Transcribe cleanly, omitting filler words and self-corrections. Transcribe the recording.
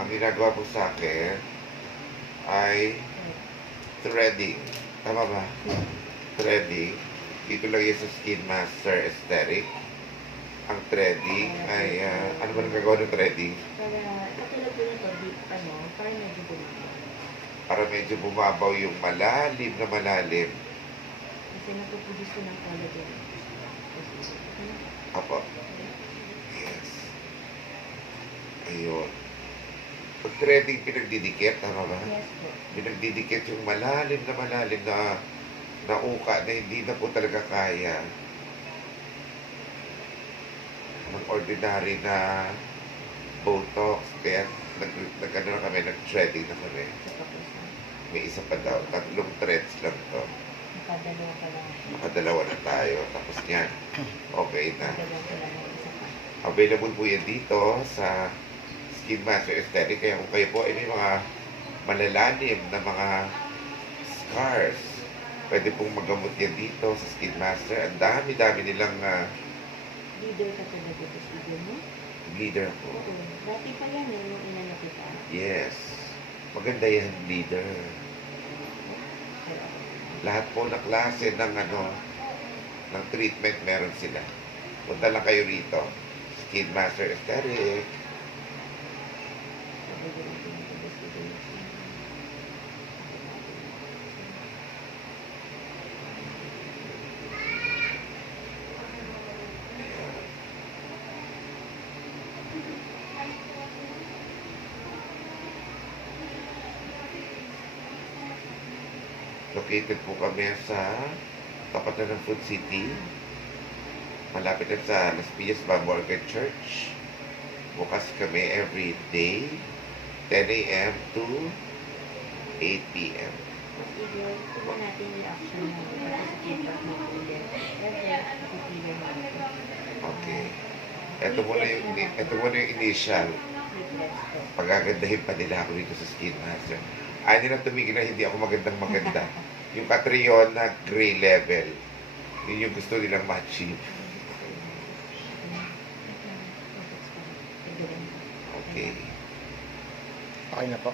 Ang ginagawa po sa akin ay threading. Tama ba? Threading. Dito lang yan sa Skin Master Aesthetic. Ang threading ay, ano ba nagagawa ng threading? Para, katulad po nito, para medyo bumabaw. Para medyo bumabaw yung malalim na malalim. Kasi napupulis ko ng collagen. Apo. Yes. Ayun. Pag threading, pinagdidikit, tama ba? Yes po. Pinagdidikit yung malalim na uka na hindi na po talaga kaya ng ordinary na Botox. Kaya nag-ano na kami, nag-threading na kami. Sa papusan. May isa pa daw, 3 threads lang to. Nakadalawa pa lang. Nakadalawa na tayo. Tapos yan, okay na. Nakadalawa pa lang ng isa pa. Available po yan dito sa Skin Master Aesthetic. Kaya kung kayo po ay may mga malalalim na mga scars, pwede pong magamot yan dito sa Skin Master. Ang dami-dami nilang Leader ka talaga sa studio mo? leader po. Oo. Dati pa yan eh, yung inano kita. Yes. Maganda yan, leader. Lahat po na klase ng ng treatment meron sila. Punta lang kayo rito. Skin Master Aesthetic. Located po kami sa tapat na ng Food City. Malapit na sa Las Piñas Memorial Church. Bukas kami every day, 10 a.m. to 8 p.m. Igor, tignan natin yung reaction mo. Tapos feedback mo po ulit. Pipili mo ito. Okay. Ito muna yung initial. Pagagandahin pa nila ako dito sa Skin Master. Ayaw nilang tumigil na hindi ako magandang-maganda. Yung Catrion na gray level. Yun yung gusto nilang ma-achieve. Okay. Okay na po.